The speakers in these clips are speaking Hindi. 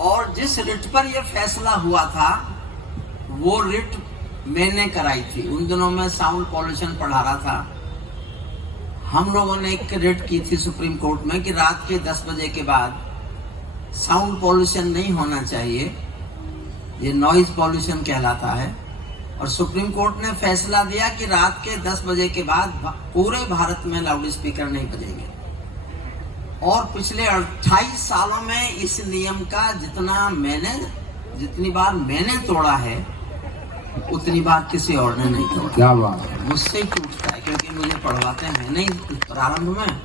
और जिस रिट पर यह फैसला हुआ था वो रिट मैंने कराई थी। उन दिनों में साउंड पॉल्यूशन पढ़ा रहा था। हम लोगों ने एक रिट की थी सुप्रीम कोर्ट में कि रात के 10 बजे के बाद साउंड पॉल्यूशन नहीं होना चाहिए, ये नॉइज पॉल्यूशन कहलाता है। और सुप्रीम कोर्ट ने फैसला दिया कि रात के 10 बजे के बाद पूरे भारत में लाउड स्पीकर नहीं बजेंगे। और पिछले 28 सालों में इस नियम का जितनी बार मैंने तोड़ा है उतनी बार किसी और ने नहीं तोड़ा। क्या बात है। मुझसे ही टूटता है क्योंकि मुझे पढ़वाते हैं नहीं प्रारंभ में,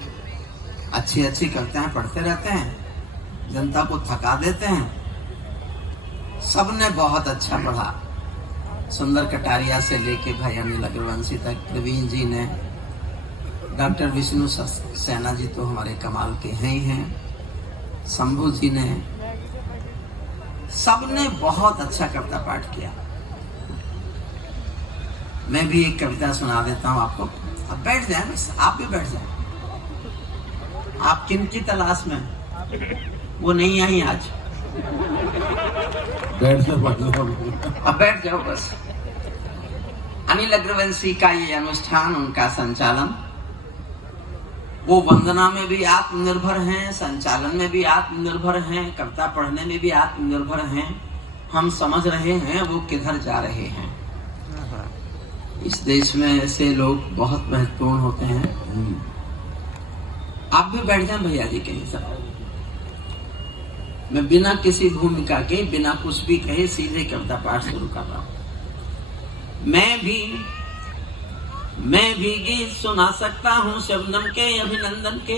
अच्छी करते हैं, पढ़ते रहते हैं, जनता को थका देते हैं। सबने बहुत अच्छा पढ़ा, सुंदर कटारिया से लेके भाई अनिल अग्रवंशी तक, प्रवीण जी ने, डॉक्टर विष्णु सेना जी तो हमारे कमाल के हैं ही हैं, शंभू जी ने, सबने बहुत अच्छा कविता पाठ किया। मैं भी एक कविता सुना देता हूं आपको। अब बैठ जाए, बस आप भी बैठ जाए। आप किन की तलाश में? वो नहीं आई आज। अब बैठ जाओ बस। अनिल अग्रवंशी का ये अनुष्ठान, उनका संचालन, वो वंदना में भी आत्मनिर्भर हैं, संचालन में भी आत्मनिर्भर हैं, कविता पढ़ने में भी आत्मनिर्भर हैं। हम समझ रहे हैं वो किधर जा रहे हैं। इस देश में ऐसे लोग बहुत महत्वपूर्ण होते हैं। आप भी बैठ जाए भैया जी के हिसाब। मैं बिना किसी भूमिका के, बिना कुछ भी कहे सीधे कविता पाठ शुरू कर रहा हूं। मैं भी गीत सुना सकता हूँ शबनम के, अभिनंदन के।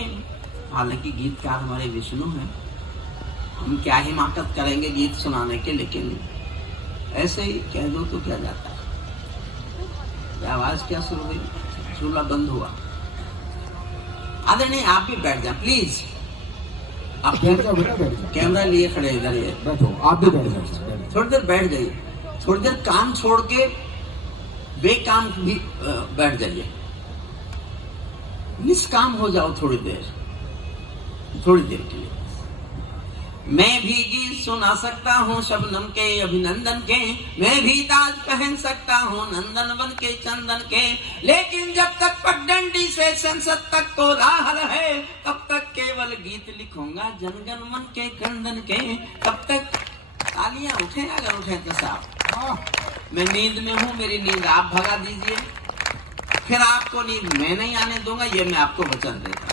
हालांकि गीतकार हमारे विष्णु हैं, हम क्या हिमाकत करेंगे गीत सुनाने के, लेकिन ऐसे ही कह दो तो क्या जाता है। आवाज क्या शुरू हुई, चूल्हा बंद हुआ। आदरणीय आप भी बैठ जाए प्लीज। आप कैमरा लिए खड़े इधर, ये बैठो, आप भी बैठ जाओ। थोड़ी देर बैठ जाइए, थोड़ी देर काम छोड़ के बेकाम भी बैठ जाइए, निष्काम हो जाओ थोड़ी देर के लिए। मैं भी गीत सुना सकता हूँ शबनम के, अभिनंदन के। मैं भी ताज पहन सकता हूँ नंदन वन के, चंदन के। लेकिन जब तक पगडंडी से संसद तक कोलाहल है, तब तक केवल गीत लिखूंगा जनगण मन के, क्रंदन के। तब तक तालियां उठे अगर उठे तो साहब। मैं नींद में हूँ, मेरी नींद आप भगा दीजिए, फिर आपको नींद मैं नहीं आने दूंगा, ये मैं आपको वचन देता हूँ।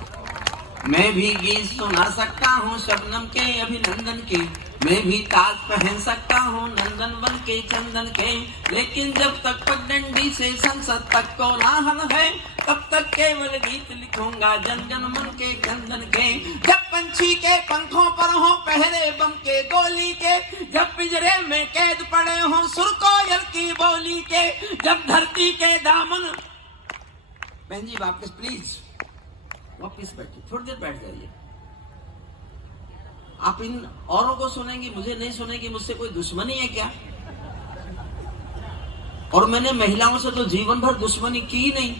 मैं भी गीत सुना सकता हूँ शबनम के, अभिनंदन के। मैं भी ताज पहन सकता हूँ नंदन वन के, चंदन के। लेकिन जब तक पगडंडी से संसद तक कोलाहल है, तब तक केवल गीत लिखूंगा जनगण मन के, चंदन के। जब पंछी के पंखों पर हो पहरे बम के, गोली के। जब पिंजरे में कैद पड़े हो सुर कोयल की बोली के। जब धरती के दामन। बहन जी वापस प्लीज, वापिस बैठिए, थोड़ी देर बैठ जाइए। आप इन औरों को सुनेंगी, मुझे नहीं सुनेंगी, मुझसे कोई दुश्मनी है क्या? और मैंने महिलाओं से तो जीवन भर दुश्मनी की ही नहीं।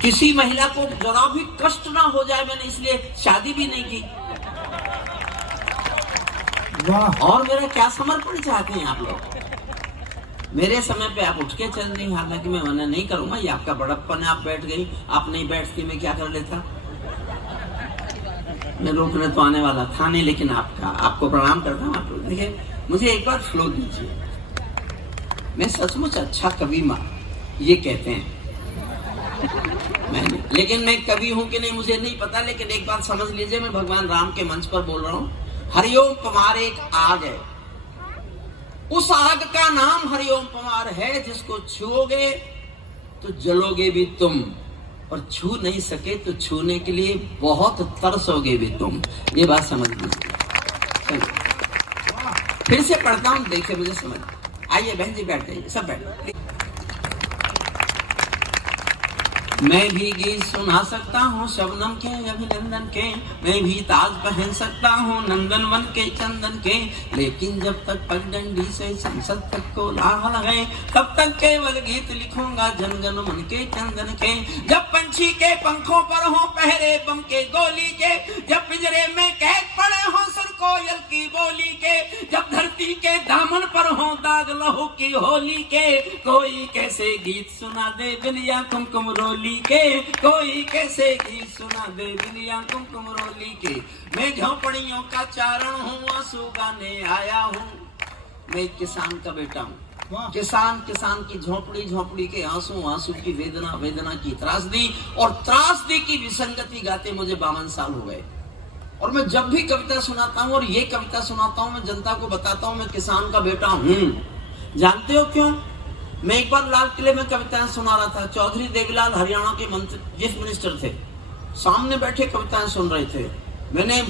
किसी महिला को जरा भी कष्ट ना हो जाए, मैंने इसलिए शादी भी नहीं की। और मेरा क्या समर्पण चाहते हैं आप लोग? मेरे समय पे आप उठ के चल रही, हालांकि मैं मना नहीं करूंगा, ये आपका बड़प्पन है। आप बैठ गई, आप नहीं बैठती मैं क्या कर लेता? मैं रोकने तो आने वाला था नहीं, लेकिन आपको प्रणाम करता हूँ। आप देखिए, मुझे एक बार फ्लो दीजिए। मैं सचमुच अच्छा कवि ये कहते हैं मैंने, लेकिन मैं कवि हूं कि नहीं मुझे नहीं पता। लेकिन एक बात समझ लीजिए, मैं भगवान राम के मंच पर बोल रहा हूँ। हरिओम पमार एक आग है, उस आग का नाम हरिओम पमार है। जिसको छुओगे तो जलोगे भी तुम, और छू नहीं सके तो छूने के लिए बहुत तरसोगे भी तुम। ये बात समझ लीजिए। फिर से पढ़ता हूं, देखिए मुझे समझ। आइए बहन जी बैठ जाइए, सब बैठ। मैं भी गीत सुना सकता हूँ शबनम के, अभिनंदन के। मैं भी ताज पहन सकता हूँ नंदन वन के, चंदन के। लेकिन जब तक पगडंडी से संसद तक कोलाहल है, तब तक केवल गीत लिखूंगा जनगण मन के, चंदन के। जब पंछी के पंखों पर हो पहरे बम के, गोली के। जब पिंजरे में कैद पड़े हो कोयल की बोली के, जब धरती के दामन पर हो दाग लहू की होली के, कोई कैसे गीत सुना दे बिलिया कुमकुम रोली के, कोई कैसे गीत सुना दे बिलिया कुमकुम रोली के। मैं झोपड़ियों का चारण हूँ, आंसू गाने आया हूँ। मैं एक किसान का बेटा हूँ। किसान की झोपड़ी के आंसू की वेदना की त्रासदी और त्रासदी की विसंगति गाते मुझे 52 साल हो गए। और मैं जब भी कविता सुनाता हूँ और ये कविता सुनाता हूँ, मैं जनता को बताता हूँ मैं किसान का बेटा हूँ। जानते हो क्यों? मैं एक बार लाल किले में कविताएं सुना रहा था। चौधरी देवीलाल हरियाणा के चीफ मिनिस्टर थे, सामने बैठे कविताएं सुन रहे थे। मैंने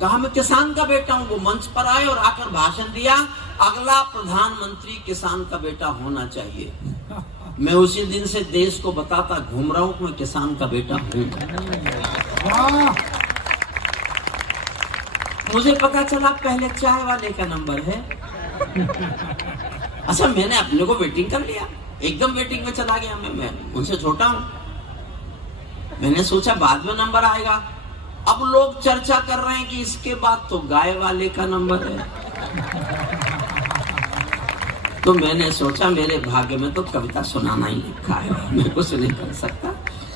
कहा मैं किसान का बेटा हूं। वो मंच पर आए और आकर भाषण दिया, अगला प्रधानमंत्री किसान का बेटा होना चाहिए। मैं उसी दिन से देश को बताता घूम रहा हूं कि मैं किसान का बेटा हूं। मुझे पता चला पहले चाय वाले का नंबर है। अच्छा, मैंने अपने को वेटिंग कर लिया, एकदम वेटिंग में चला गया। मैं उनसे छोटा हूं। मैंने सोचा बाद में नंबर आएगा। अब लोग चर्चा कर रहे हैं कि इसके बाद तो गाय वाले का नंबर है। तो मैंने सोचा मेरे भाग्य में तो कविता सुनाना ही लिखा है, मैं कुछ नहीं कर सकता,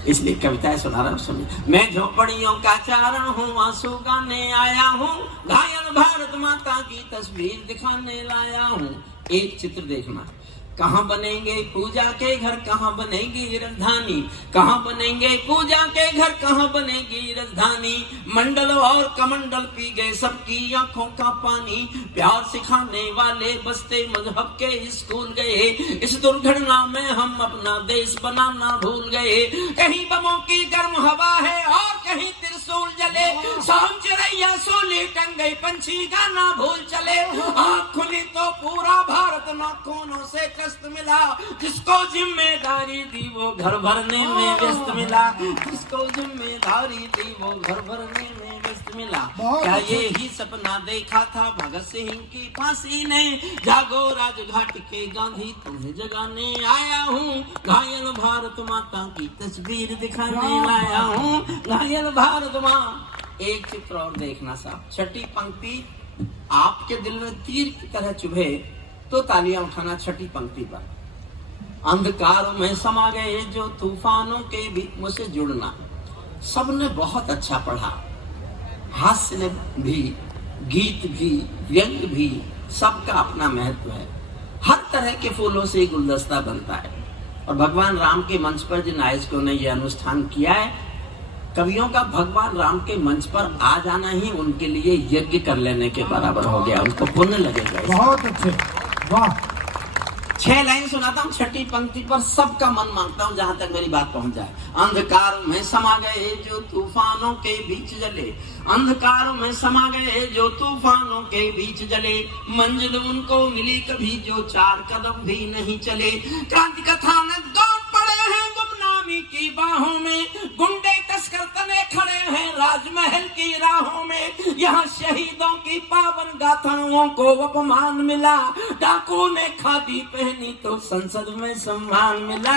इसलिए कविताएं सुना रहा हूं। सुनिए। मैं झोपड़ियों का चारण हूँ, आंसू गाने आया हूँ, घायल भारत माता की तस्वीर दिखाने लाया हूँ। एक चित्र देखना, कहाँ बनेंगे पूजा के घर, कहाँ बनेगी राजधानी, कहाँ बनेंगे पूजा के घर, कहाँ बनेगी राजधानी। मंडल और कमंडल पी गए सबकी आंखों का पानी, प्यार सिखाने वाले बसते मजहब के स्कूल गए। इस दुर्घटना में हम अपना देश बनाना भूल गए। कहीं बमों की गर्म हवा है और कहीं त्रिशूल जले, शाम चिड़ैया सोली टंग गई, पंछी गाना भूल चले। आँख खुली तो पूरा भारत नाखूनों से मिला, जिसको जिम्मेदारी दी वो घर भरने में व्यस्त मिला, जिसको जिम्मेदारी दी वो घर भरने में व्यस्त मिला। क्या ये ही सपना देखा था भगत सिंह की फांसी ने, जागो राजघाट के गांधी तुम्हें जगाने आया हूँ, घायल भारत माता की तस्वीर दिखाने लाया हूँ, घायल भारत माँ। एक चित्र और देखना साहब, छठी पंक्ति आपके दिल में तीर की तरह चुभे तो तालियां उठाना। छठी पंक्ति पर, अंधकार में समा गए जो तूफानों के बीच, मुझसे जुड़ना। सबने बहुत अच्छा पढ़ा, हास्य भी, गीत भी, व्यंग भी, सबका अपना महत्व है। हर तरह के फूलों से गुलदस्ता बनता है। और भगवान राम के मंच पर जिन आयोजकों ने यह अनुष्ठान किया है, कवियों का भगवान राम के मंच पर आ जाना ही उनके लिए यज्ञ कर लेने के बराबर हो गया, उनको पुण्य लगेगा। बहुत अच्छे, वाह। 6 लाइन सुनाता हूँ छठी पंक्ति पर, सबका मन मांगता हूँ जहां तक मेरी बात पहुंच जाए। अंधकार में समा गए जो तूफानों के बीच जले, अंधकार में समा गए जो तूफानों के बीच जले, मंजिल उनको मिली कभी जो 4 कदम भी नहीं चले। क्रांति कथा में दौड़ पड़े हैं गुमनामी की बाहों में, गुंडे तस्कर तने खड़े हैं राजमहल की राहों में। यहाँ शहीदों की पावन गाथाओं को अपमान मिला, डाकू ने खादी पहनी तो संसद में सम्मान मिला,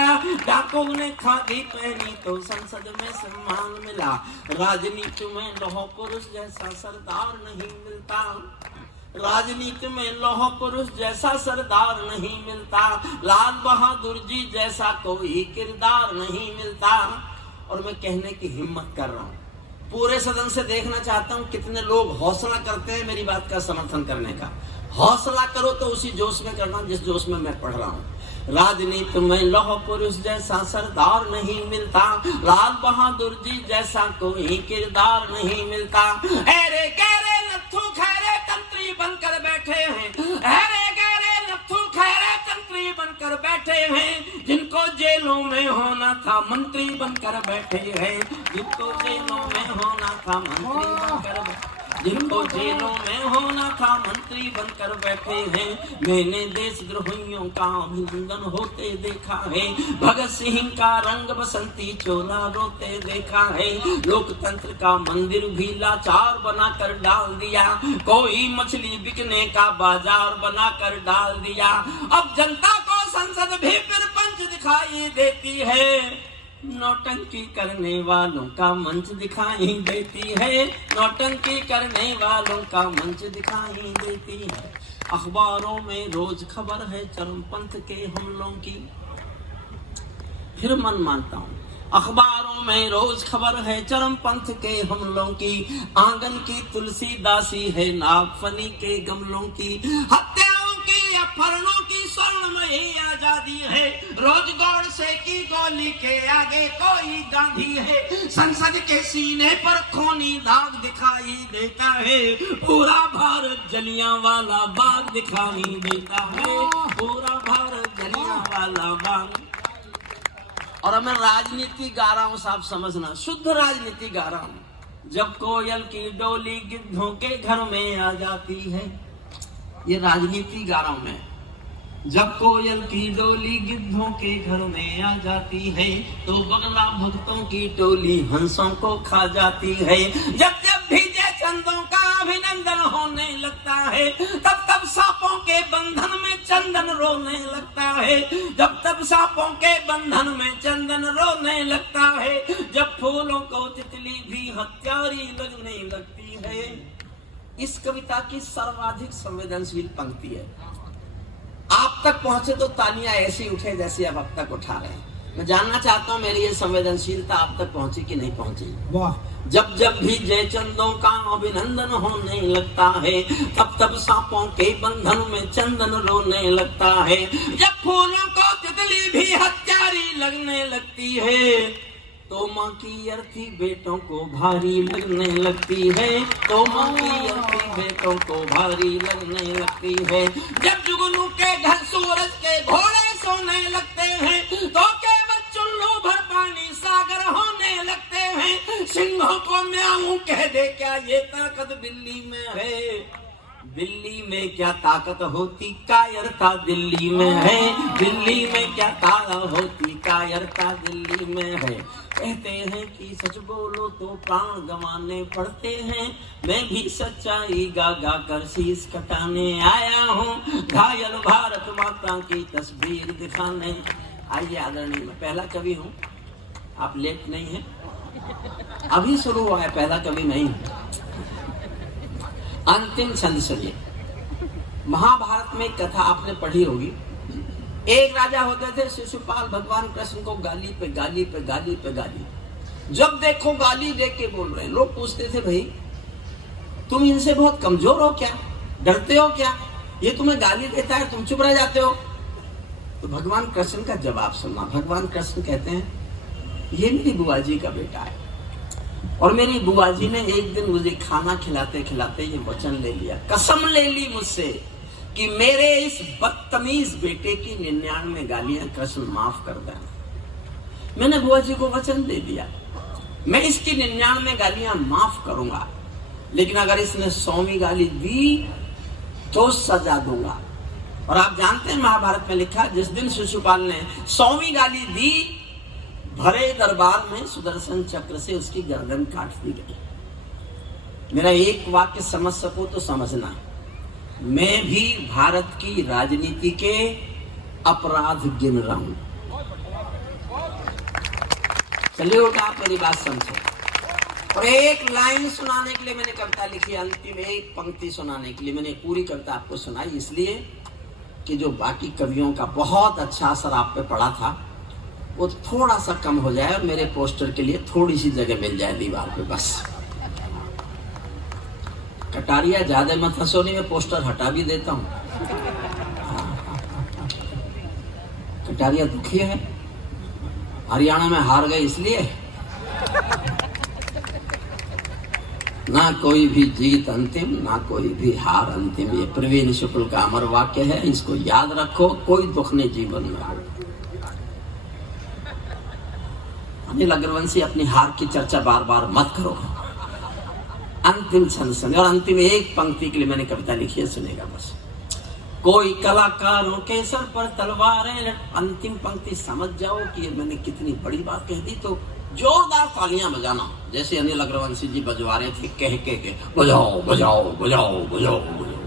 डाकू ने खादी पहनी तो संसद में सम्मान मिला। राजनीति में लौह पुरुष जैसा सरदार नहीं मिलता, राजनीति में लौह पुरुष जैसा सरदार नहीं मिलता, लाल बहादुर जी जैसा कोई किरदार नहीं मिलता। और मैं कहने की हिम्मत कर रहा हूँ, पूरे सदन से देखना चाहता हूँ कितने लोग हौसला करते हैं मेरी बात का समर्थन करने का। हौसला करो तो उसी जोश में करना जिस जोश में मैं पढ़ रहा हूँ। राजनीति में लौह पुरुष जैसा सरदार नहीं मिलता, लाल बहादुर जी जैसा कोई किरदार नहीं मिलता। अरे गहरे लट्ठू खैरे तंत्री बनकर बैठे हैं, अरे गहरे लट्ठू खैरे तंत्री बनकर बैठे हैं, जिनको जेलों में होना था मंत्री बनकर बैठे हैं, जिनको जेलों में होना था मंत्री बनकर, जिनको जेलों में होना था मंत्री बनकर बैठे हैं। मैंने देशद्रोहियों का अभिनंदन होते देखा है, भगत सिंह का रंग बसंती चोला रोते देखा है। लोकतंत्र का मंदिर भी लाचार बनाकर डाल दिया, कोई मछली बिकने का बाजार बनाकर डाल दिया। अब जनता को संसद भी फिर पंच दिखाई देती है, नौटंकी करने वालों का मंच दिखाई देती है, नौटंकी करने वालों का मंच दिखाई देती है। अखबारों में रोज खबर है चरमपंथ के हमलों की। फिर मन मानता हूँ, अखबारों में रोज खबर है चरमपंथ के हमलों की। आंगन की तुलसी दासी है नागफनी के गमलों की। हत्याओं की अपहरणों की स्वर्णमयी आजादी है। रोज गौड़ से की गोली के आगे कोई गांधी है। संसद के सीने पर खूनी दाग दिखाई देता है। पूरा भारत जलियांवाला बाग दिखाई देता है। पूरा भारत जलियांवाला बाग। और अब मैं राजनीति गा रहा हूं, साहब समझना, शुद्ध राजनीति गा रहा हूं। जब कोयल की डोली गिद्धों के घर में आ जाती है, ये राजनीति गा रहा हूं मैं। जब कोयल की डोली गिद्धों के घर में आ जाती है, तो बगला भक्तों की टोली हंसों को खा जाती है। जब जब भी चंदों का अभिनंदन होने लगता है, तब तब सांपों के बंधन में चंदन रोने लगता है। जब तब सांपों के बंधन में चंदन रोने लगता है। जब फूलों को तितली भी हत्यारी लगने लगती है। इस कविता की सर्वाधिक संवेदनशील पंक्ति है। आप तक पहुंचे तो तालियां ऐसी उठे जैसे अब तक उठा रहे हैं। मैं जानना चाहता हूं मेरी ये संवेदनशीलता आप तक पहुंची कि नहीं पहुंची। वाह। जब जब भी जयचंदों का अभिनंदन होने लगता है, तब तब सांपों के बंधन में चंदन रोने लगता है। जब फूलों को तितली भी हत्यारी लगने लगती है, तो माँ की अर्थी बेटों को भारी लगने लगती है। तो माँ की अर्थी बेटों को भारी लगने लगती है। जब जुगनू के घर सूरज के घोड़े सोने लगते हैं, तो केवल चुल्लू भर पानी सागर होने लगते हैं। सिंहों को म्याऊं कह दे, क्या ये ताकत बिल्ली में है। बिल्ली में क्या ताकत होती, कायरता दिल्ली में है। दिल्ली में क्या ताकत होती, कायरता दिल्ली में है। कहते हैं कि सच बोलो तो प्राण गंवाने पड़ते हैं। मैं भी सच्चाई गा गा कर शीश कटाने आया हूँ। घायल भारत माता की तस्वीर दिखाने। आइए आदरणीय, मैं पहला कवि हूँ, आप लेट नहीं हैं, अभी शुरू हुआ है, पहला कवि नहीं हूँ। अंतिम छंद सुनिए। महाभारत में एक कथा आपने पढ़ी होगी। एक राजा होते थे शिशुपाल, भगवान कृष्ण को गाली पे गाली पे गाली पे गाली। जब देखो गाली दे के बोल रहे हैं। लोग पूछते थे, भाई तुम इनसे बहुत कमजोर हो क्या, डरते हो क्या, ये तुम्हें गाली देता है तुम चुप रह जाते हो। तो भगवान कृष्ण का जवाब सुनना। भगवान कृष्ण कहते हैं, ये मेरी बुआ जी का बेटा है, और मेरी बुआ जी ने एक दिन मुझे खाना खिलाते खिलाते ये वचन ले लिया, कसम ले ली मुझसे कि मेरे इस बदतमीज बेटे की 99 गालियां कृष्ण माफ कर देना। मैंने बुआ जी को वचन दे दिया, मैं इसकी 99 गालियां माफ करूंगा, लेकिन अगर इसने 100वीं गाली दी तो सजा दूंगा। और आप जानते हैं महाभारत में लिखा, जिस दिन शिशुपाल ने 100वीं गाली दी, भरे दरबार में सुदर्शन चक्र से उसकी गर्दन काट दी गई। मेरा एक वाक्य समझ सको तो समझना, मैं भी भारत की राजनीति के अपराध गिन रहा हूं। चलिए होगा, आप मेरी बात समझो। और एक लाइन सुनाने के लिए मैंने कविता लिखी, अंतिम एक पंक्ति सुनाने के लिए। मैंने पूरी कविता आपको सुनाई इसलिए कि जो बाकी कवियों का बहुत अच्छा असर आप पे पड़ा था, वो थोड़ा सा कम हो जाए और मेरे पोस्टर के लिए थोड़ी सी जगह मिल जाए दीवार पे, बस। कटारिया ज्यादा मत हंसो, नहीं मैं पोस्टर हटा भी देता हूँ। कटारिया दुखी है, हरियाणा में हार गए इसलिए। ना कोई भी जीत अंतिम, ना कोई भी हार अंतिम, ये प्रवीण शुक्ल का अमर वाक्य है, इसको याद रखो, कोई दुख नहीं जीवन में हो। अनिल अग्रवंशी, अपनी हार की चर्चा बार बार मत करो। अंतिम छंद सुने, और अंतिम एक पंक्ति के लिए मैंने कविता लिखी है, सुनेगा बस। कोई कलाकारों के सर पर तलवारें, अंतिम पंक्ति समझ जाओ कि ये मैंने कितनी बड़ी बात कह दी, तो जोरदार तालियां बजाना, जैसे अनिल अग्रवंशी जी बजवा रहे थे, कह के बजाओ बजाओ बजाओ बजाओ बजाओ।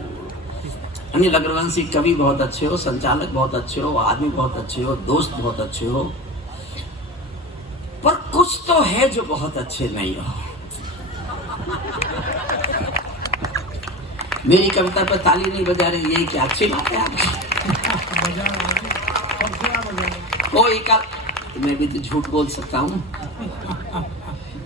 अनिल अग्रवंशी कवि बहुत अच्छे हो, संचालक बहुत अच्छे हो, आदमी बहुत अच्छे हो, दोस्त बहुत अच्छे हो। कुछ तो है जो बहुत अच्छे नहीं हो। मेरी कविता पर ताली नहीं बजा रही, यही क्या अच्छी बात है आपकी? कोई मैं भी तो झूठ बोल सकता हूँ।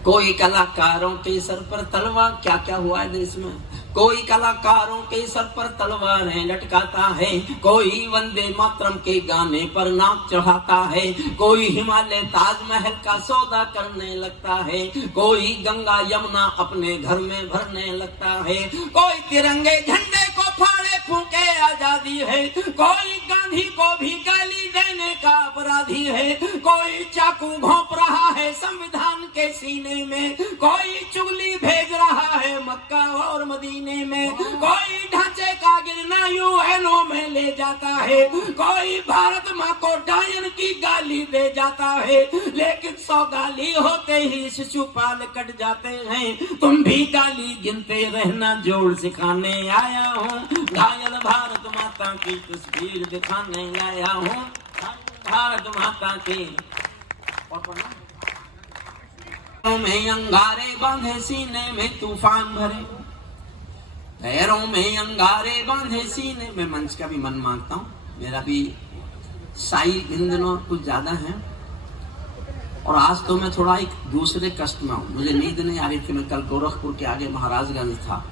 कोई कलाकारों के सर पर तलवार, क्या क्या हुआ है देश में, कोई कलाकारों के सर पर तलवारें लटकाता है, कोई वंदे मातरम के गाने पर नाक चढ़ाता है, कोई हिमालय ताजमहल का सौदा करने लगता है, कोई गंगा यमुना अपने घर में भरने लगता है, कोई तिरंगे झंडे को फाड़े फूके आजादी है, कोई गांधी को भी गाली देने का अपराधी है, कोई चाकू घोंप रहा है संविधान के सीने में, कोई चुगली भेज रहा है मक्का और मदीने में, कोई ढांचे का गिरना यूएनओ में ले जाता है, कोई भारत माँ को डायन की गाली दे जाता है, लेकिन 100 गाली होते ही शिशुपाल कट जाते हैं। तुम भी गाली गिनते रहना, जोड़ सिखाने आया हूँ, घायल भारत माता की तस्वीर दिखाने आया हूँ, भारत माता की। में अंगारे बांधे सीने में तूफान भरे, पैरों में अंगारे बांधे सीने में। मंच का भी मन मांगता हूँ, मेरा भी साई इन दिनों कुछ ज्यादा है, और आज तो मैं थोड़ा एक दूसरे कष्ट में हूँ। मुझे नींद नहीं आ रही थी, मैं कल गोरखपुर के आगे महाराजगंज था,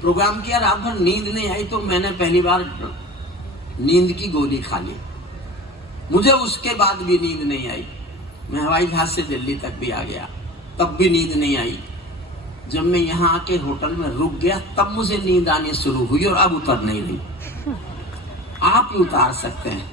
प्रोग्राम किया, रात भर नींद नहीं आई, तो मैंने पहली बार नींद की गोली खा ली। मुझे उसके बाद भी नींद नहीं आई। मैं हवाई जहाज से दिल्ली तक भी आ गया, तब भी नींद नहीं आई। जब मैं यहाँ आके होटल में रुक गया, तब मुझे नींद आनी शुरू हुई, और अब उतर नहीं रही। आप ही उतार सकते हैं।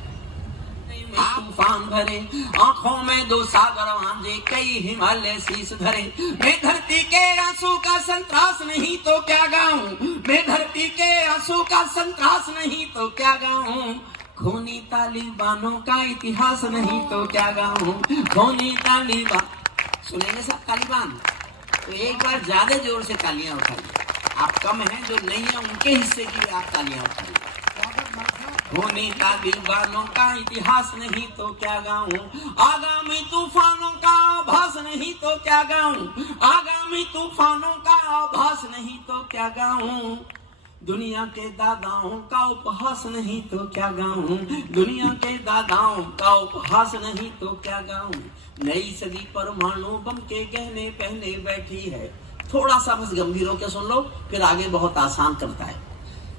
तूफान भरे, आंखों में 2 सागर वांझे, कई हिमालय शीश धरे। मैं धरती के आंसू का संत्रास नहीं तो क्या गाऊं, मैं धरती के आंसू का संत्रास नहीं तो क्या गाऊं, खूनी तालिबानों का इतिहास नहीं तो क्या गाऊं, खूनी तालिबान। सुनेंगे सब तालिबान? तो एक बार ज्यादा जोर से तालियां उठाइए। आप कम हैं, जो नहीं है उनके हिस्से की आप तालियां उठाइए। खूनी तालिबानों का इतिहास नहीं तो क्या गाऊं, आगामी तूफानों का आभास नहीं तो क्या गाऊं, आगामी तूफानों का आभास नहीं तो क्या गाऊं, दुनिया के दादाओं का उपहास नहीं तो क्या गाऊं, दुनिया के दादाओं का उपहास नहीं तो क्या गाऊं। नई सदी परमाणु बम के गहने पहने बैठी है। थोड़ा सा बस गंभीर होकर सुन लो, फिर आगे बहुत आसान करता है।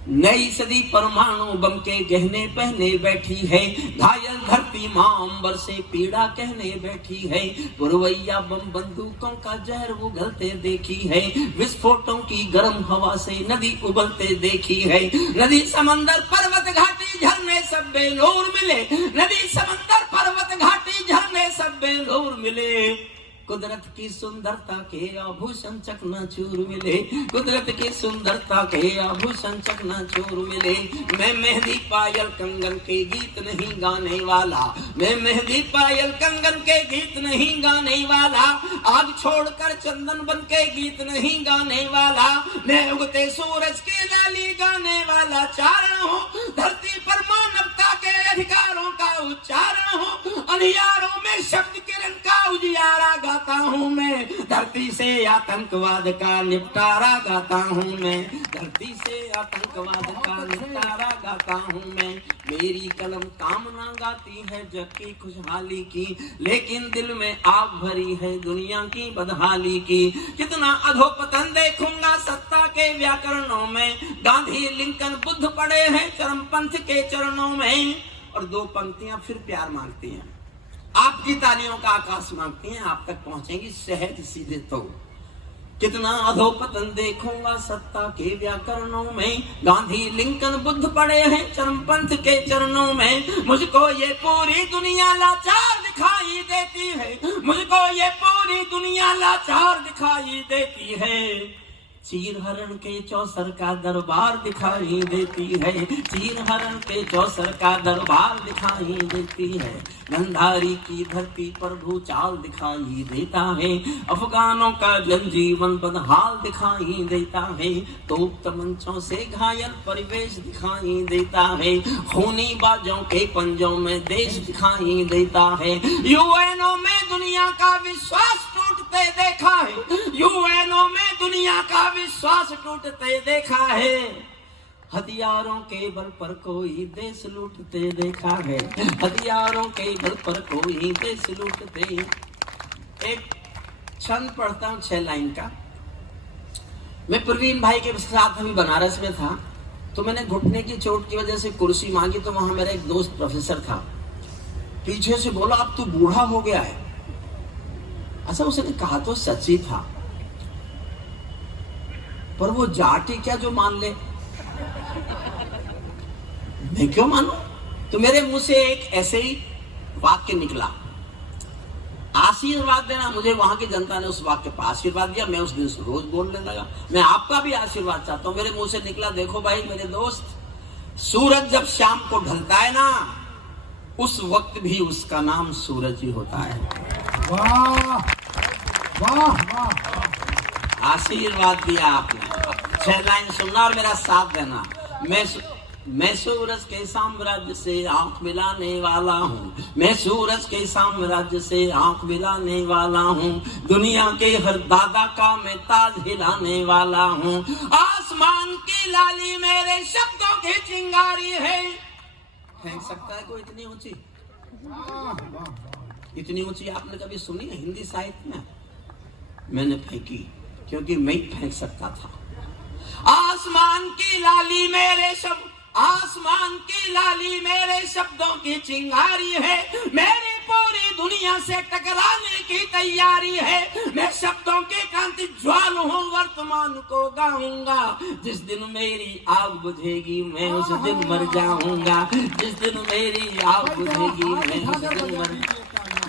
नई सदी परमाणु बम के गहने पहने बैठी है, घायल धरती माँ अंबर से पीड़ा कहने बैठी है, पुरवैया बम बंदूकों का जहर उगलते देखी है, विस्फोटों की गर्म हवा से नदी उबलते देखी है, नदी समंदर पर्वत घाटी झरने सब बेलोर मिले, नदी समंदर पर्वत घाटी झरने सब बेलोर मिले, कुदरत की सुंदरता के आभूषण चकनाचूर मिले, कुदरत की सुंदरता के आभूषण चकनाचूर मिले। मैं मेहंदी पायल कंगन के गीत नहीं गाने वाला, मैं मेहंदी पायल कंगन के गीत नहीं गाने वाला, आग छोड़कर चंदन बन के गीत नहीं गाने वाला, मैं उगते सूरज की लाली गाने वाला चारण हूँ, धरती पर मानवता के अधिकारों का उच्चारण हूँ, अंधियारों में शब्द किरण का उजियारा गाता हूँ मैं, धरती से आतंकवाद का निपटारा गाता हूँ मैं, धरती से आतंकवाद का निपटारा गाता हूँ मैं। मेरी कलम कामना गाती है जग की खुशहाली की, लेकिन दिल में आग भरी है दुनिया की बदहाली की। कितना अधोपतन देखूंगा सत्ता के व्याकरणों में, गांधी लिंकन बुद्ध पड़े हैं चरमपंथ के चरणों में। और 2 पंक्तियां फिर प्यार मांगती हैं, आपकी तालियों का आकाश मांगती हैं, आप तक पहुंचेंगी सहज सीधे। तो कितना अधोपतन देखूंगा सत्ता के व्याकरणों में, गांधी लिंकन बुद्ध पड़े हैं चरमपंथ के चरणों में। मुझको ये पूरी दुनिया लाचार दिखाई देती है, मुझको ये पूरी दुनिया लाचार दिखाई देती है, चीर हरण के चौसर का दरबार दिखाई देती है, चीर हरण के चौसर का दरबार दिखाई देती है। गंधारी की धरती पर भूचाल दिखाई देता है, अफगानों का जनजीवन बदहाल दिखाई देता है। तोप तमंचों से घायल परिवेश दिखाई देता है, खूनी बाजों के पंजों में देश दिखाई देता है। यूएनओ में दुनिया का विश्वास टूटते देखा है, यूएनओ में दुनिया का विश्वास टूटते देखा है। हथियारों के बल पर कोई देश लूटते देखा है, हथियारों के बल पर कोई देश लूटते। एक छंद पढ़ता हूं 6 लाइन का। मैं प्रवीण भाई के साथ अभी बनारस में था, तो मैंने घुटने की चोट की वजह से कुर्सी मांगी, तो वहां मेरा एक दोस्त प्रोफेसर था, पीछे से बोला अब तू बूढ़ा हो गया है। अच्छा, उसने कहा तो सच्ची था, पर वो जाटी क्या जो मान ले, मैं क्यों मानू? तो मेरे मुंह से एक ऐसे ही वाक्य निकला, आशीर्वाद देना। मुझे वहां की जनता ने उस वाक्य पर आशीर्वाद दिया, मैं उस दिन से रोज बोलने लगा, मैं आपका भी आशीर्वाद चाहता हूं। मेरे मुंह से निकला, देखो भाई मेरे दोस्त, सूरज जब शाम को ढलता है ना, उस वक्त भी उसका नाम सूरज ही होता है। वाह वाह वाह, आशीर्वाद दिया आपने। 6 लाइन सुनना और मेरा साथ देना। मैं सूरज के साम्राज्य से आंख मिलाने वाला हूँ, मैं सूरज के साम्राज्य से आंख मिलाने वाला हूँ। दुनिया के हर दादा का मैं ताज हिलाने वाला हूँ। आसमान की लाली मेरे शब्दों की चिंगारी है। फेंक सकता है कोई इतनी ऊंची? इतनी ऊंची आपने कभी सुनी है हिंदी साहित्य में? मैंने फेंकी क्योंकि मैं फेंक सकता था। आसमान की लाली मेरे शब्द, आसमान की लाली मेरे शब्दों की चिंगारी है। मेरी पूरी दुनिया से टकराने की तैयारी है। मैं शब्दों की क्रांति ज्वाल हूँ, वर्तमान को गाऊंगा। जिस दिन मेरी आग बुझेगी मैं उस दिन मर जाऊंगा। जिस दिन मेरी आग बुझेगी मैं उस दिन मर,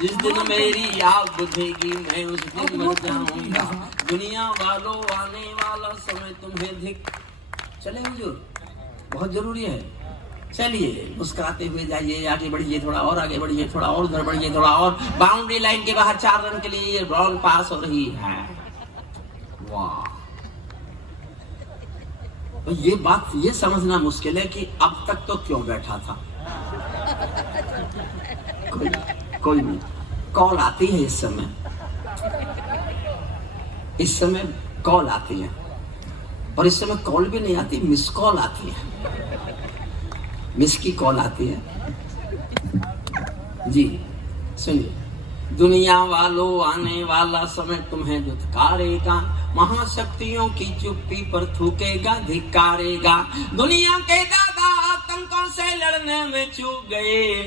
जिस दिन मेरी आग बुझेगी मैं उस दिन मर जाऊंगा। दुनिया वालों आने वाला समय तुम्हें धिक। चले हुजूर, बहुत जरूरी है। चलिए मुस्कुराते हुए जाइए, आगे बढ़िए, थोड़ा और आगे बढ़िए, थोड़ा और उधर बढ़िए, थोड़ा और। बाउंड्री लाइन के बाहर 4 रन के लिए ये बॉल पास हो रही है। वाह, तो ये बात ये समझना मुश्किल है कि अब तक तो क्यों बैठा था। कोई नहीं, कॉल आती है इस समय, इस समय कॉल आती है, और इस समय कॉल भी नहीं आती, मिस कॉल आती है, मिस की कॉल आती है। जी सुनिए, दुनिया वालों आने वाला समय तुम्हें धुतकारेगा। महाशक्तियों की चुप्पी पर थूकेगा, धिक्कारेगा। दुनिया के दादा आतंकों से लड़ने में चूक गए।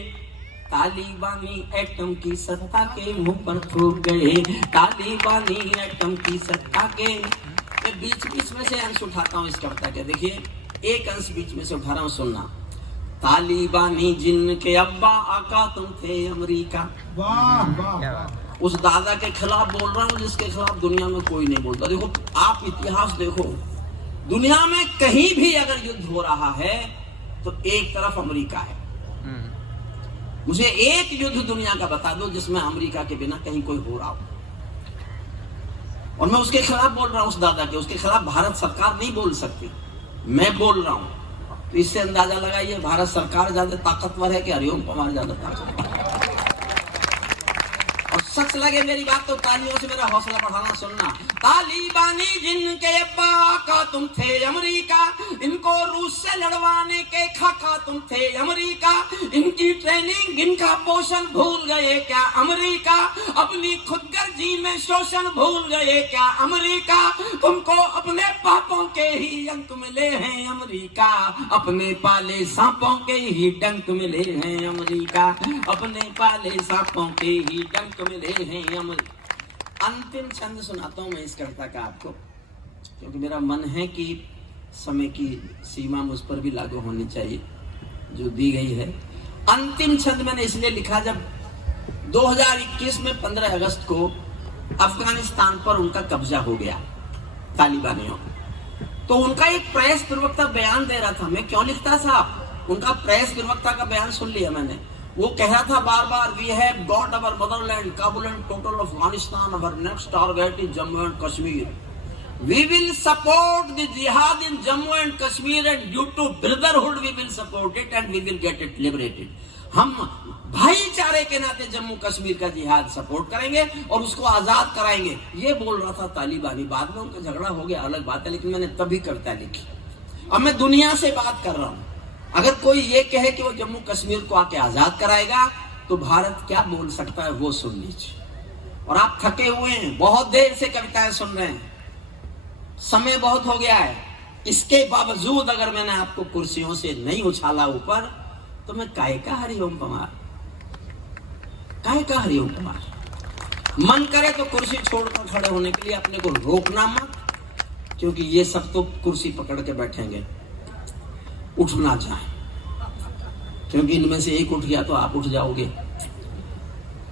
तालिबानी एटम की सत्ता के मुंह पर थूक गए। तालिबानी एटम की सत्ता के। मैं बीच बीच में से अंश उठाता हूँ इस कविता के। देखिए, एक अंश बीच में से उठा रहा हूँ, सुनना। तालिबानी जिनके अब्बा आका तुम थे अमेरिका। वाह वाह, उस दादा के खिलाफ बोल रहा हूँ जिसके खिलाफ दुनिया में कोई नहीं बोलता। देखो, आप इतिहास देखो, दुनिया में कहीं भी अगर युद्ध हो रहा है तो एक तरफ अमेरिका है। मुझे एक युद्ध दुनिया का बता दो जिसमें अमेरिका के बिना कहीं कोई हो रहा हो, और मैं उसके खिलाफ बोल रहा हूँ, उस दादा के। उसके खिलाफ भारत सरकार नहीं बोल सकती, मैं बोल रहा हूँ। तो इससे अंदाजा लगाइए भारत सरकार ज्यादा ताकतवर है कि हरिओम पवार ज्यादा ताकतवर है। और सच लगे मेरी बात तो तालियों से मेरा हौसला बढ़ाना, सुनना। तालिबानी जिनके अब्बा आका तुम थे अमेरिका। इनको रूस से लड़वाने के खाका तुम थे अमेरिका। इनकी ट्रेनिंग, इनका पोषण भूल गए क्या अमेरिका। अपनी खुदगर्जी में शोषण भूल गए क्या अमेरिका। तुमको अपने पापों के ही अंक मिले हैं अमेरिका। अपने पाले सांपों के ही डंक मिले हैं अमेरिका। अपने पाले सांपों के ही डंक मिले हैं अमेरिका। अंतिम छंद सुनाता हूं मैं इस कविता का आपको, क्योंकि मेरा मन है कि समय की सीमा मुझ पर भी लागू होनी चाहिए जो दी गई है। अंतिम छंद मैंने इसलिए लिखा, जब 2021 में 15 अगस्त को अफगानिस्तान पर उनका कब्जा हो गया तालिबानियों। तो उनका एक प्रेस प्रवक्ता बयान दे रहा था, मैं क्यों लिखता साहब, उनका प्रेस प्रवक्ता का बयान सुन लिया मैंने। वो कह रहा था बार बार, we have got our motherland, Kabul and total Afghanistan, our next target is Jammu and Kashmir, we will support the jihad in Jammu and Kashmir and due to brotherhood we will support it and we will get it liberated. हम भाईचारे के नाते जम्मू कश्मीर का जिहाद सपोर्ट करेंगे और उसको आजाद कराएंगे, ये बोल रहा था तालिबानी। बाद में उनका झगड़ा हो गया, अलग बात है, लेकिन मैंने तभी कविता लिखी। अब मैं दुनिया से बात कर रहा हूं, अगर कोई ये कहे कि वो जम्मू कश्मीर को आके आजाद कराएगा तो भारत क्या बोल सकता है, वो सुन लीजिए। और आप थके हुए हैं, बहुत देर से कविताएं सुन रहे हैं, समय बहुत हो गया है, इसके बावजूद अगर मैंने आपको कुर्सियों से नहीं उछाला ऊपर, तो मैं काहे का हरिओम कुमार, काहे का हरिओम कुमार। मन करे तो कुर्सी छोड़कर खड़े होने के लिए अपने को रोकना मत, क्योंकि ये सब तो कुर्सी पकड़ के बैठेंगे, उठ ना जाए, क्योंकि इनमें से एक उठ गया तो आप उठ जाओगे।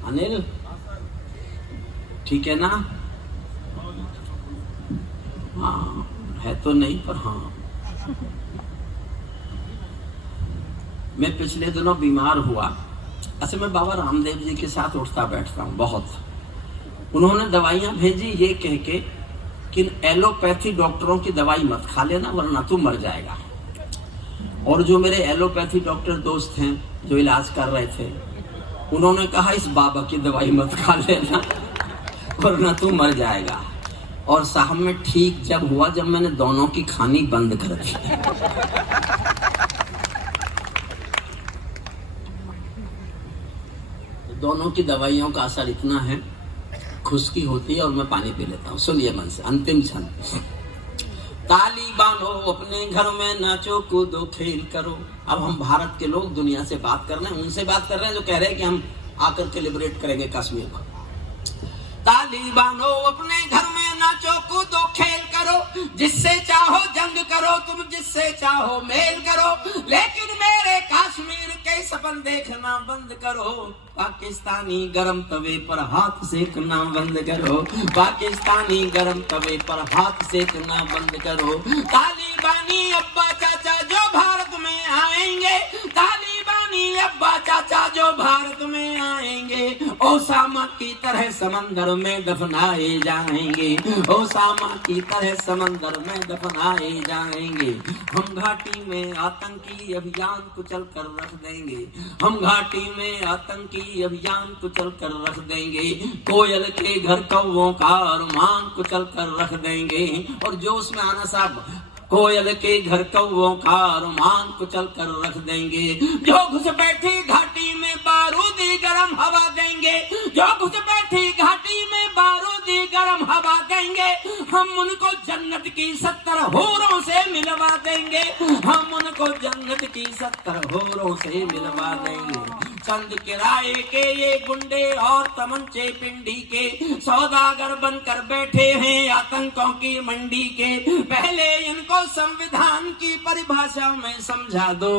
अनिल ठीक है ना? हाँ है तो नहीं, पर हाँ। मैं पिछले दिनों बीमार हुआ, असल में बाबा रामदेव जी के साथ उठता बैठता हूँ बहुत। उन्होंने दवाइयां भेजी ये कह के कि एलोपैथी डॉक्टरों की दवाई मत खा लेना वरना तू मर जाएगा। और जो मेरे एलोपैथी डॉक्टर दोस्त हैं जो इलाज कर रहे थे, उन्होंने कहा इस बाबा की दवाई मत खा लेना वरना तू मर जाएगा। और साहब में ठीक जब हुआ जब मैंने दोनों की खानी बंद कर दी। दोनों की दवाइयों का असर इतना है, खुश्की होती है और मैं पानी पी लेता हूँ। सुनिए मन से, अंतिम क्षण। ताली बांधो अपने घर में, नाचो कूदो खेल करो। अब हम भारत के लोग दुनिया से बात कर रहे हैं, उनसे बात कर रहे हैं जो कह रहे हैं कि हम आकर के लिबरेट करेंगे कश्मीर को। ताली बांधो अपने घर में, नाचो कूदो खेल करो, जिससे चाहो जंग करो, तुम जिससे चाहो मेल करो, लेकिन मेरे कश्मीर के सपन देखना बंद करो। पाकिस्तानी गरम तवे पर हाथ सेकना बंद करो, पाकिस्तानी गरम तवे पर हाथ सेकना बंद करो। तालिबानी अब्बा चाचा जो भारत में आएंगे, तालिबानी अब्बा चाचा जो भारत में आएंगे, ओसामा की तरह समंदर में दफनाए जाएंगे, ओसामा की तरह समंदर में दफनाए जाएंगे। हम घाटी में आतंकी अभियान कुचल कर रख देंगे, हम घाटी में आतंकी अभियान कुचल कर रख देंगे। कोयल के घर कौवों का अरमान कुचल कर रख देंगे। और जो उसमें आना साहब, कोयल के घर कौवों का अरमान कुचल कर रख देंगे। जो घुस बैठी घाटी में बारूदी गरम हवा देंगे, जो घुस बैठी घाटी में बारूदी गरम हवा देंगे। हम उनको जन्नत की 70 हूरों से मिलवा देंगे, हम उनको जन्नत की 70 हूरों से मिलवा देंगे। चंद किराए के ये गुंडे और तमंचे पिंडी के सौदागर बनकर बैठे हैं आतंकों की मंडी के। पहले इनको संविधान की परिभाषा में समझा दो,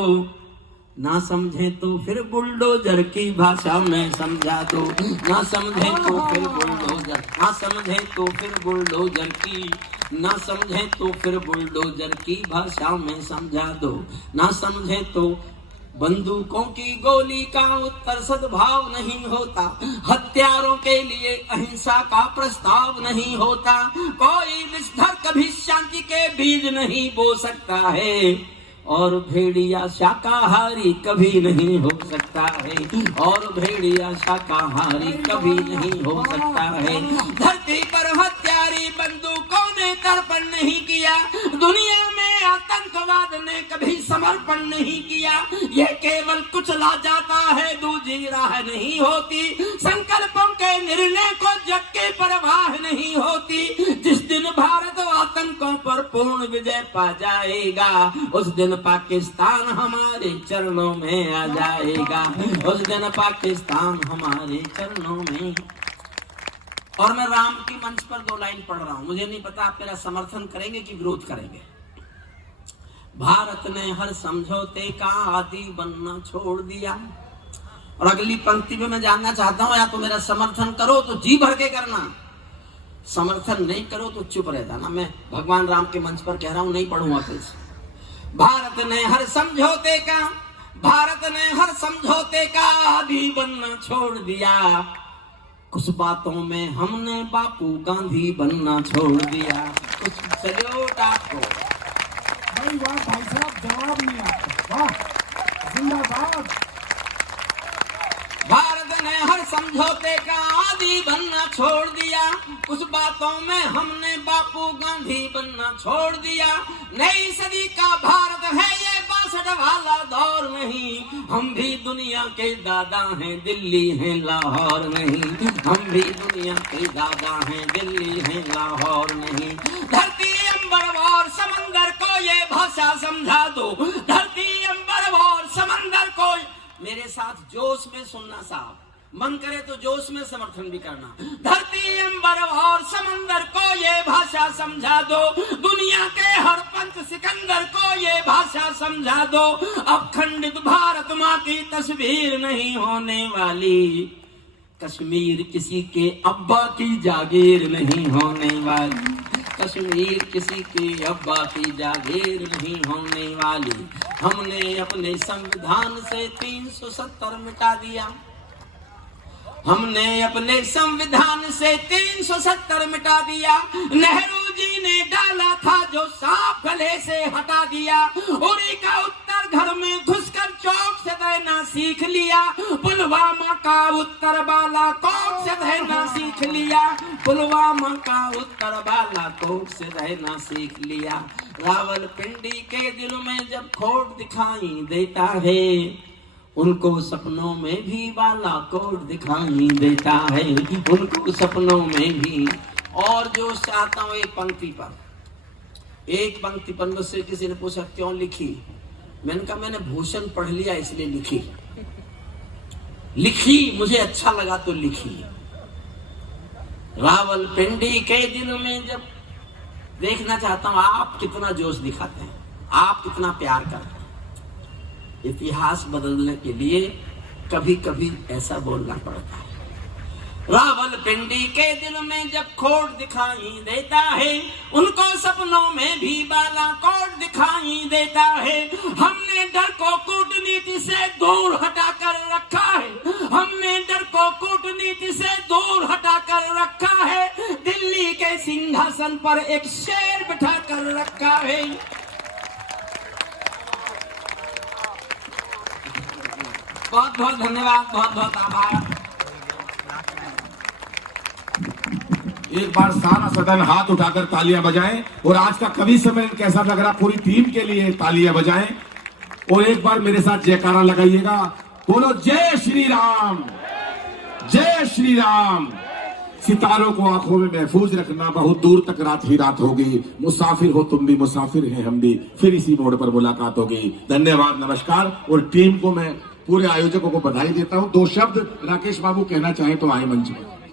ना समझे तो फिर बुलडोजर की भाषा में समझा दो, ना समझे तो फिर बुलडोजर, ना समझे तो फिर बुलडोजर की, ना समझे तो फिर बुलडोजर की भाषा में समझा दो। ना समझे तो बंदूकों की गोली का उत्तर सद्भाव नहीं होता, हत्यारों के लिए अहिंसा का प्रस्ताव नहीं होता। कोई विषधर कभी शांति के बीज नहीं बो सकता है, और भेड़िया शाकाहारी कभी नहीं हो सकता है, और भेड़िया शाकाहारी कभी नहीं हो सकता है। धरती पर हत्यारी बंदूकों ने तर्पण नहीं किया, दुनिया में आतंकवाद ने कभी समर्पण नहीं किया। ये केवल कुचला जाता है, दूसरी राह नहीं होती। संकल्पों के निर्णय को जग के परवाह नहीं होती। जिस दिन भारत आतंकों पर पूर्ण विजय पा जाएगा, उस दिन पाकिस्तान हमारे चरणों में आ जाएगा, उस दिन पाकिस्तान हमारे चरणों में। और मैं राम की मंच पर 2 लाइन पढ़ रहा हूं, मुझे नहीं पता आप मेरा समर्थन करेंगे कि विरोध करेंगे। भारत ने हर समझौते का आदी बनना छोड़ दिया। और अगली पंक्ति में मैं जानना चाहता हूं, या तो मेरा समर्थन करो तो जी भर के करना, समर्थन नहीं करो तो चुप रहता ना। मैं भगवान राम के मंच पर कह रहा हूं, नहीं पढ़ूंगा फिर से। भारत ने हर समझौते का आदी बनना छोड़ दिया। कुछ बातों में हमने बापू गांधी बनना छोड़ दिया। कुछ सल्यूट आपको। भाई वाह भाई साहब, जवाब नहीं आता। वाह, जिंदाबाद। भारत ने हर समझौते का आदी बनना छोड़ दिया। कुछ बातों में हमने बापू गांधी बनना छोड़ दिया। नई सदी का भारत है ये 62 वाला दौर नहीं। हम भी दुनिया के दादा हैं, दिल्ली है लाहौर नहीं। हम भी दुनिया के दादा हैं, दिल्ली है लाहौर नहीं। धरती अंबर और समंदर को ये भाषा समझा दो। धरती अंबर और समंदर को, मेरे साथ जोश में सुनना साहब, मन करे तो जोश में समर्थन भी करना। धरती अंबर और समंदर को ये भाषा समझा दो। दुनिया के हर पंच सिकंदर को ये भाषा समझा दो। अखंडित भारत माँ की तस्वीर नहीं होने वाली। कश्मीर किसी के अब्बा की जागीर नहीं होने वाली। कश्मीर किसी के अब्बा की जागीर नहीं होने वाली। हमने अपने संविधान से 370 मिटा दिया। हमने अपने संविधान से 370 मिटा दिया। नेहरू जी ने डाला था जो सांप गले से हटा दिया। उरी का उत्तर घर में घुसकर चौक से रहना सीख लिया। पुलवामा का उत्तर बालाकोट से रहना सीख लिया। पुलवामा का उत्तर बालाकोट से रहना सीख लिया। रावलपिंडी के दिल में जब खोट दिखाई देता है, उनको सपनों में भी बालाकोट दिखाई देता है। उनको सपनों में भी। और जो चाहता हूँ एक पंक्ति पर मुझसे किसी ने पूछा क्यों लिखी, मैंने कहा मैंने भूषण पढ़ लिया इसलिए लिखी मुझे अच्छा लगा तो लिखी। रावलपिंडी के दिल में जब देखना चाहता हूँ आप कितना जोश दिखाते हैं, आप कितना प्यार करते हैं। इतिहास बदलने के लिए कभी कभी ऐसा बोलना पड़ता है। रावलपिंडी के दिल में जब खोट दिखाई देता है, उनको सपनों में भी बालाकोट दिखाई देता है। हमने डर को कूटनीति से दूर हटाकर रखा है। हमने डर को कूटनीति से दूर हटाकर रखा है। दिल्ली के सिंहासन पर एक शेर बिठा कर रखा है। बहुत बहुत धन्यवाद, बहुत बहुत आभार। एक बार सारा सदन हाथ उठाकर तालियां बजाएं। और आज का कवि सम्मेलन कैसा लग रहा, पूरी टीम के लिए तालियां बजाएं। और एक बार मेरे साथ जयकारा लगाइएगा। बोलो जय श्री राम, जय श्री राम। सितारों को आंखों में महफूज रखना, बहुत दूर तक रात ही रात होगी। मुसाफिर हो तुम भी, मुसाफिर हैं हम भी, फिर इसी मोड़ पर मुलाकात होगी। धन्यवाद, नमस्कार। और टीम को मैं, पूरे आयोजकों को बधाई देता हूं। 2 शब्द राकेश बाबू कहना चाहें तो आए मंच पर।